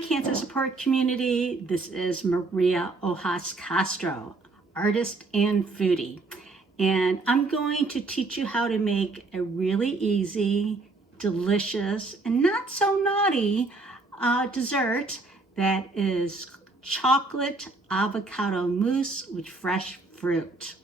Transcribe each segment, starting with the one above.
cancer support community. This is Maria Ojascastro, artist and foodie. And I'm going to teach you how to make a really easy, delicious, and not so naughty dessert that is chocolate avocado mousse with fresh fruit.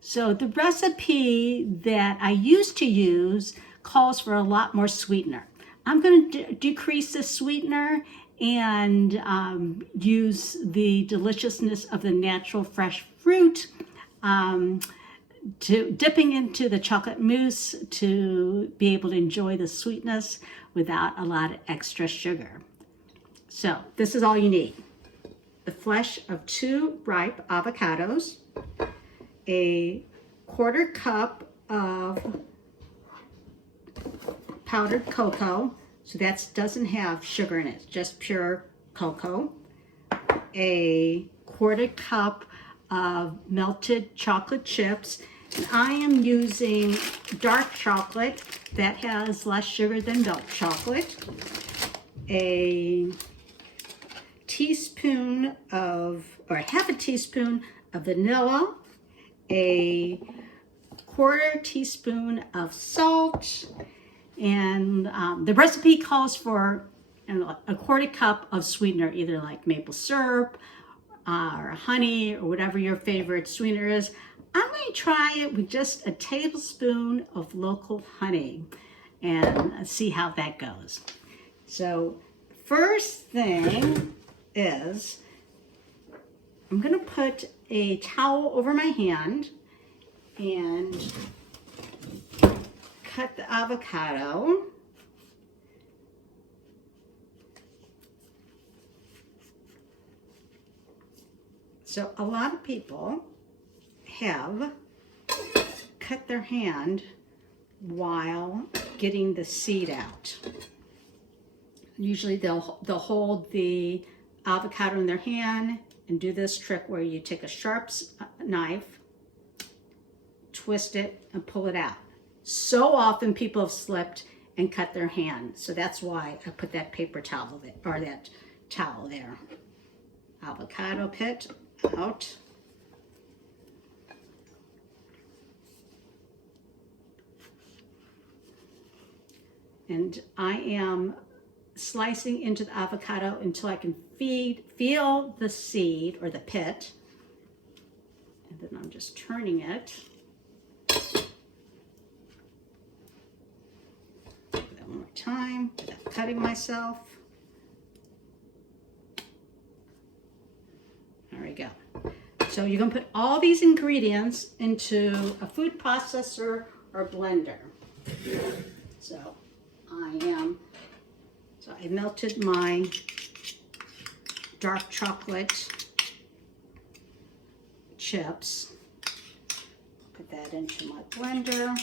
So the recipe that I used to use calls for a lot more sweetener. I'm going to decrease the sweetener and use the deliciousness of the natural fresh fruit to dipping into the chocolate mousse to be able to enjoy the sweetness without a lot of extra sugar. So this is all you need. The flesh of 2 ripe avocados, a 1/4 cup of powdered cocoa, so that doesn't have sugar in it, just pure cocoa, a 1/4 cup of melted chocolate chips, and I am using dark chocolate that has less sugar than milk chocolate, a teaspoon of, or half a teaspoon of vanilla, a 1/4 teaspoon of salt, and the recipe calls for a 1/4 cup of sweetener, either like maple syrup or honey or whatever your favorite sweetener is. I'm going to try it with just a tablespoon of local honey and see how that goes. So first thing is I'm going to put a towel over my hand and cut the avocado. So a lot of people have cut their hand while getting the seed out. Usually they'll hold the avocado in their hand and do this trick where you take a sharp knife, twist it, and pull it out. So often people have slipped and cut their hand. So that's why I put that paper towel there, or that towel there. Avocado pit out. And I am slicing into the avocado until I can feel the seed or the pit. And then I'm just turning it. One more time without cutting myself. There we go. So you're going to put all these ingredients into a food processor or blender. So I melted my dark chocolate chips. Put that into my blender.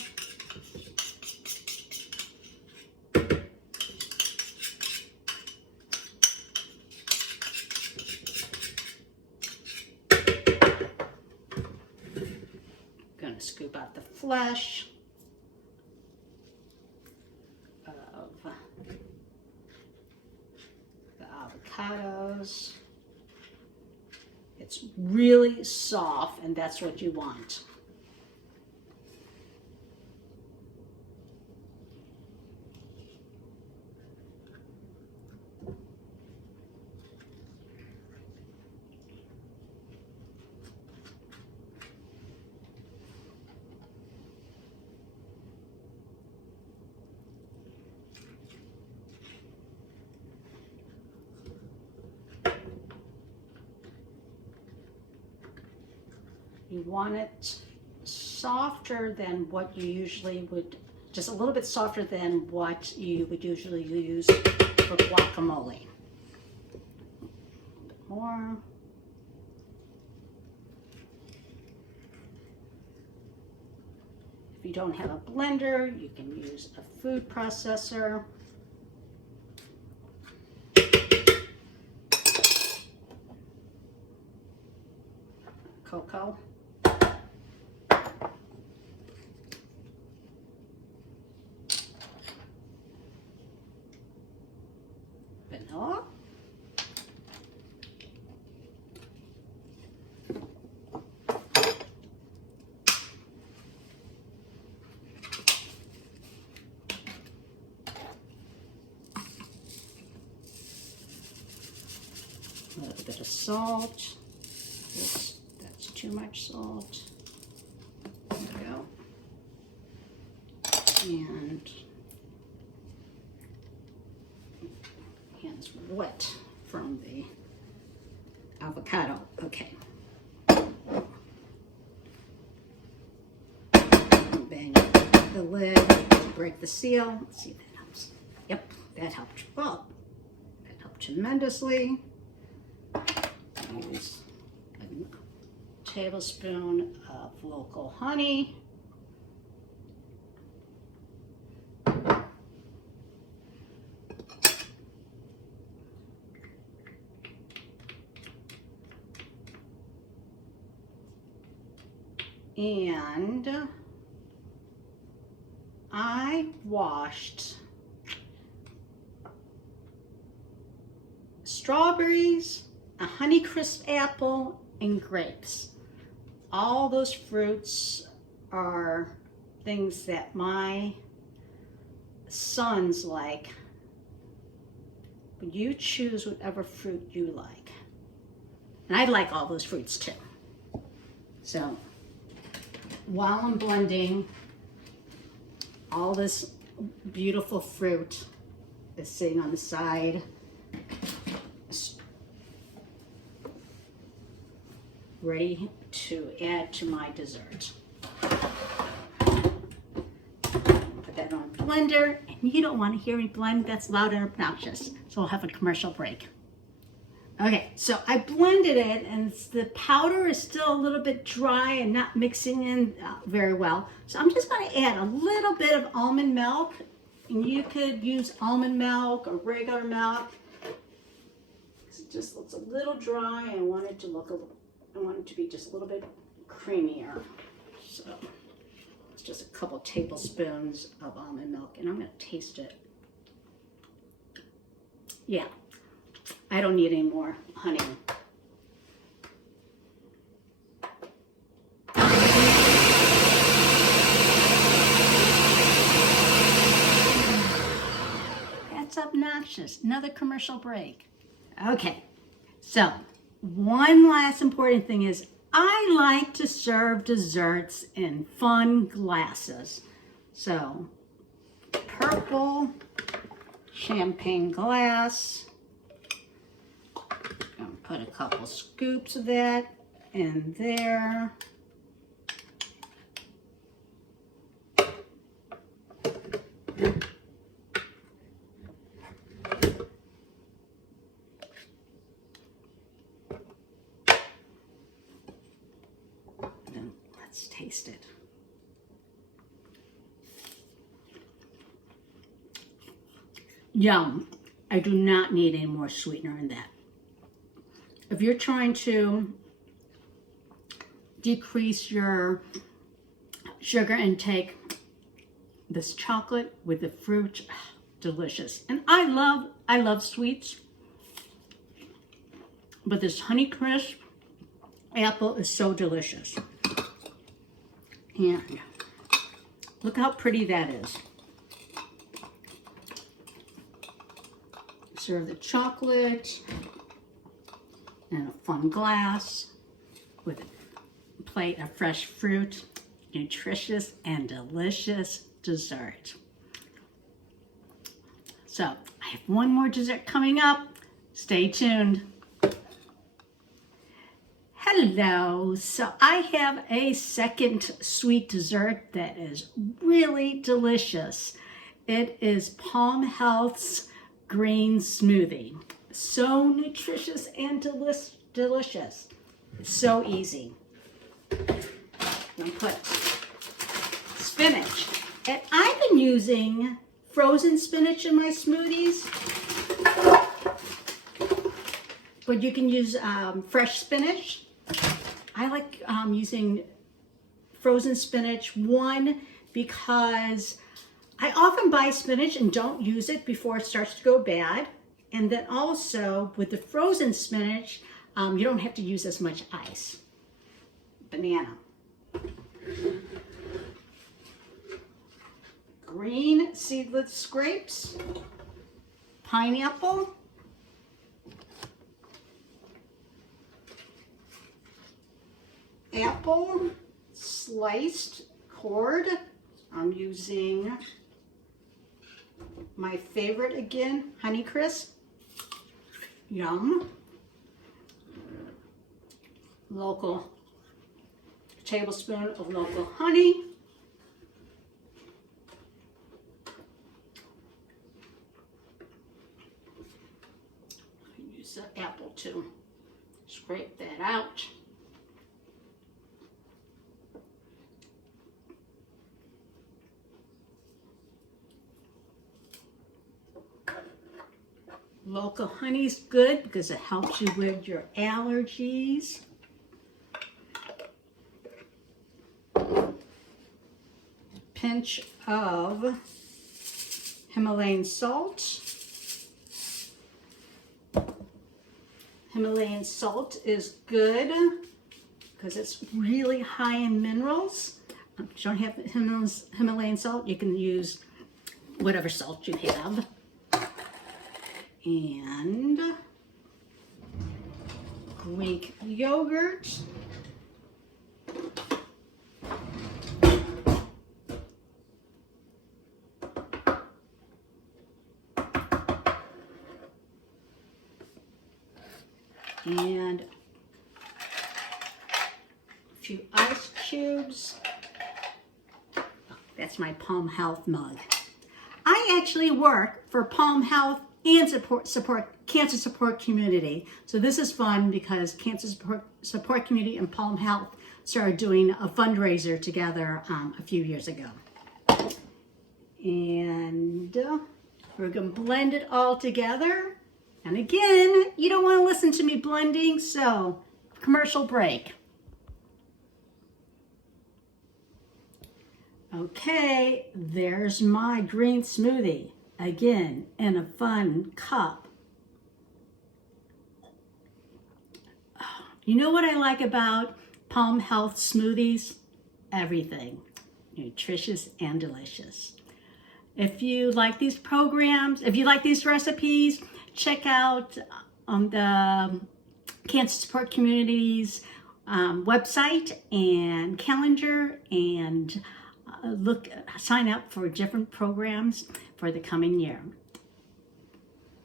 Gonna scoop out the flesh of the avocados. It's really soft, and that's what you want. You want it softer than what you usually would, just a little bit softer than what you would usually use for guacamole. A bit more. If you don't have a blender, you can use a food processor. Cocoa. Vanilla. bit of salt. Oops, that's too much salt. There we go. And hands wet from the avocado. Okay. Bang the lid to break the seal. Let's see if that helps. Yep, that helped. Well, that helped tremendously. Use a tablespoon of local honey. And I washed strawberries, a Honeycrisp apple, and grapes. All those fruits are things that my sons like. But you choose whatever fruit you like. And I like all those fruits too. So while I'm blending, all this beautiful fruit is sitting on the side, ready to add to my dessert. Put that on a blender, and you don't want to hear me blend. That's loud and obnoxious. So we'll have a commercial break. Okay, so I blended it, and the powder is still a little bit dry and not mixing in very well. So I'm just going to add a little bit of almond milk, and you could use almond milk or regular milk. It just looks a little dry. I want it to look I want it to be just a little bit creamier. So it's just a couple tablespoons of almond milk, and I'm going to taste it. Yeah. I don't need any more honey. That's obnoxious. Another commercial break. Okay, so one last important thing is I like to serve desserts in fun glasses. So purple champagne glass. Put a couple scoops of that in there. Then let's taste it. Yum. I do not need any more sweetener in that. If you're trying to decrease your sugar intake, this chocolate with the fruit, delicious. And I love sweets, but this Honeycrisp apple is so delicious. And look how pretty that is. Serve the chocolate in a fun glass with a plate of fresh fruit, nutritious and delicious dessert. So I have one more dessert coming up. Stay tuned. Hello, so I have a second sweet dessert that is really delicious. It is Palm Health's green smoothie. So nutritious and delicious. It's so easy. I'm put spinach. And I've been using frozen spinach in my smoothies. But you can use fresh spinach. I like using frozen spinach, one, because I often buy spinach and don't use it before it starts to go bad. And then also with the frozen spinach, you don't have to use as much ice. Banana. Green seedless grapes. Pineapple. apple sliced cord. I'm using my favorite again, Honeycrisp. Yum. Local tablespoon of local honey. Use the apple to scrape that out. Local honey's good because it helps you with your allergies. Pinch of Himalayan salt. Himalayan salt is good because it's really high in minerals. If you don't have Himalayan salt, you can use whatever salt you have. And Greek yogurt. And a few ice cubes. Oh, that's my Palm Health mug. I actually work for Palm Health and Cancer Support Community. So this is fun because Cancer Support Community and Palm Health started doing a fundraiser together a few years ago. And we're gonna blend it all together. And again, you don't want to listen to me blending, so commercial break. Okay, there's my green smoothie. Again, in a fun cup. You know what I like about Palm Health smoothies? Everything. Nutritious and delicious. If you like these programs, if you like these recipes, check out the Cancer Support Community's website and calendar, and sign up for different programs for the coming year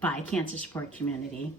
by Cancer Support Community.